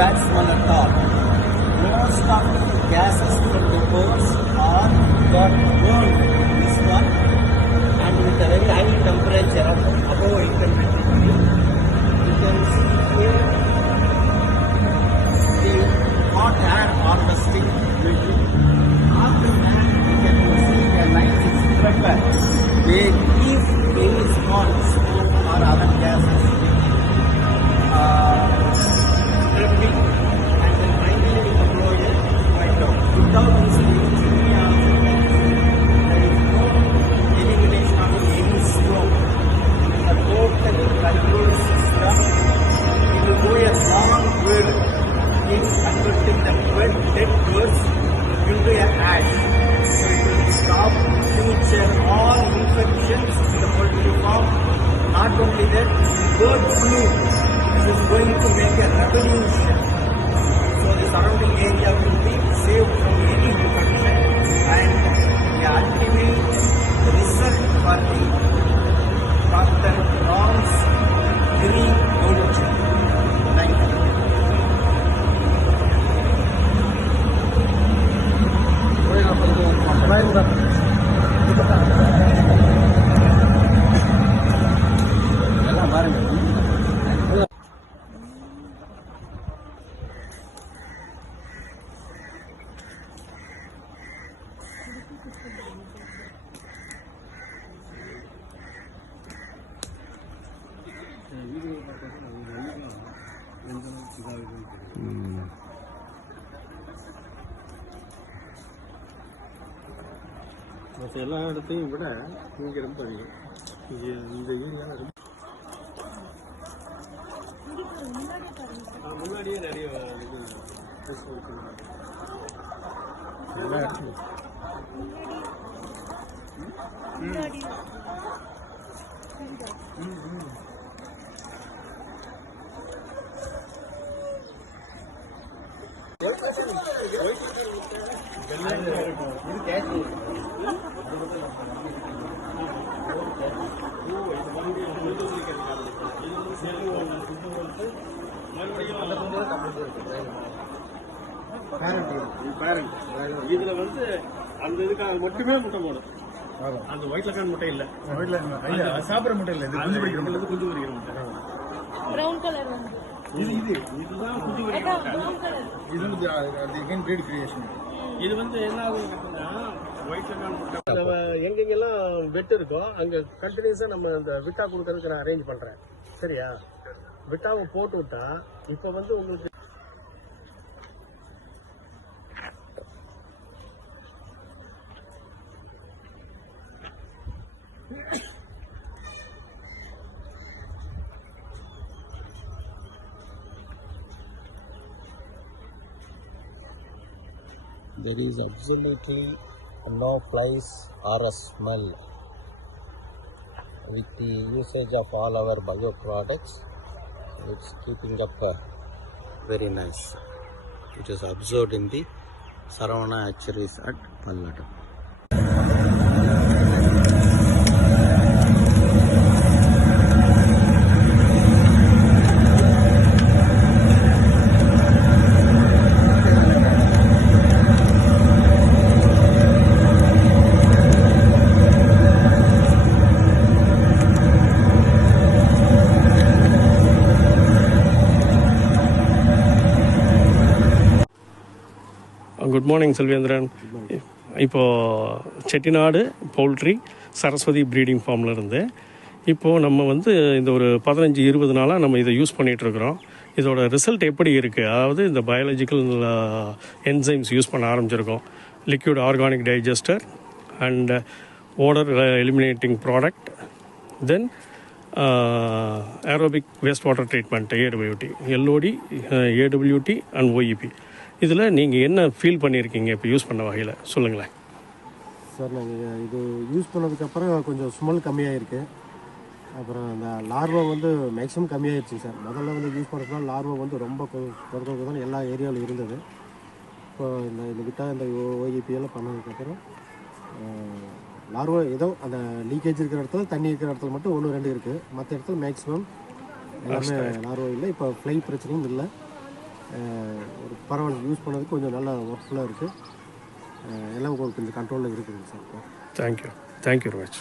bad smell at all. Most of the gases from the pores are got burned in this one, and with a very high temperature of above 800 degrees. You can see here the hot air harvesting machine. After that, you can see the line is prepared. They keep any small smoke or other gases stripping, and then finally with the blower wind out. Without using there is no elimination of any smoke. The total control system, it will go a long way in converting the wet dead birds into a ash. So it will stop future all infections in the poultry farm. Not only that, bird flu is going to make a revolution. So the surrounding area will be saved from any infection, and the ultimate result for the Dr. Ron's green poultry. Thank you. மற்ற எல்லா இடத்தையும் விட இங்கே ரொம்ப அதிகம். இந்த area முன்னாடியே நிறைய இதுல வந்து அந்த இதுக்காக மட்டுமே முட்டை போடும். அந்த ஒயிட்ல கான் முட்டை இல்ல, சாப்பிட்ற முட்டை இல்ல, இது குஞ்சு பிடிக்கிற முட்டை, குஞ்சு பிடிக்கிற முட்டை. பிரவுன் கலர் வந்து இதுதான் குஞ்சு பிடிக்கிற முட்டை. இது வந்து அகைன் பிரீட் கிரியேஷன். இது வந்து என்ன ஆகுதுன்னா ஒயிட்ல கான் முட்டை எங்கெங்கெல்லாம் வெட்டு இருக்கோ அங்க கண்டினியூஸா நம்ம அந்த விட்டா கொடுக்கறதுக்கு நான் அரேஞ்ச் பண்றேன். சரியா? விட்டாவை போட்டு விட்டா இப்ப வந்து உங்களுக்கு there is absolutely no flies or a smell with the usage of all our bio products. It's keeping up very nice. It is observed in the Saravana hatcheries at Pallatam. Good morning Selvendran. இப்போது Chettinad poultry Saraswati breeding ஃபார்மில் இருந்து இப்போது நம்ம வந்து இந்த ஒரு 15-20 நாளாக நம்ம இதை யூஸ் பண்ணிகிட்ருக்குறோம். இதோட ரிசல்ட் எப்படி இருக்குது? அதாவது இந்த பயாலஜிக்கல் என்சைம்ஸ் யூஸ் பண்ண ஆரம்பிச்சிருக்கோம். Liquid organic digester and odour eliminating product, then aerobic waste water treatment, AWT, LOD, AWT and OEB. இதில் நீங்கள் என்ன ஃபீல் பண்ணியிருக்கீங்க இப்போ யூஸ் பண்ண வகையில் சொல்லுங்களேன் சார். நாங்கள் இது யூஸ் பண்ணதுக்கப்புறம் கொஞ்சம் ஸ்மெல் கம்மியாகிருக்கு. அப்புறம் அந்த லார்வா வந்து மேக்ஸிமம் கம்மியாகிடுச்சு சார். முதல்ல வந்து யூஸ் பண்ணுறதுனால லார்வா வந்து ரொம்ப குறைதான் எல்லா ஏரியாவிலும் இருந்தது. இப்போ இந்த விட்டால் இந்த ஓஇபிஎல்லாம் பண்ணதுக்கப்புறம் லார்வா ஏதோ அந்த லீக்கேஜ் இருக்கிற இடத்துல, தண்ணி இருக்கிற இடத்துல மட்டும் 1-2 இருக்குது. மற்ற இடத்துல மேக்ஸிமம் எல்லாமே லார்வா இல்லை. இப்போ ஃப்ளை பிரச்சனையும் இல்லை. ஒரு பரவாயில்ல, யூஸ் பண்ணதுக்கு கொஞ்சம் நல்லா ஒர்க்ஃபுல்லாக இருக்குது. எல்லாம் கொஞ்சம் கண்ட்ரோலில் இருக்குதுங்க சார். Thank you very much.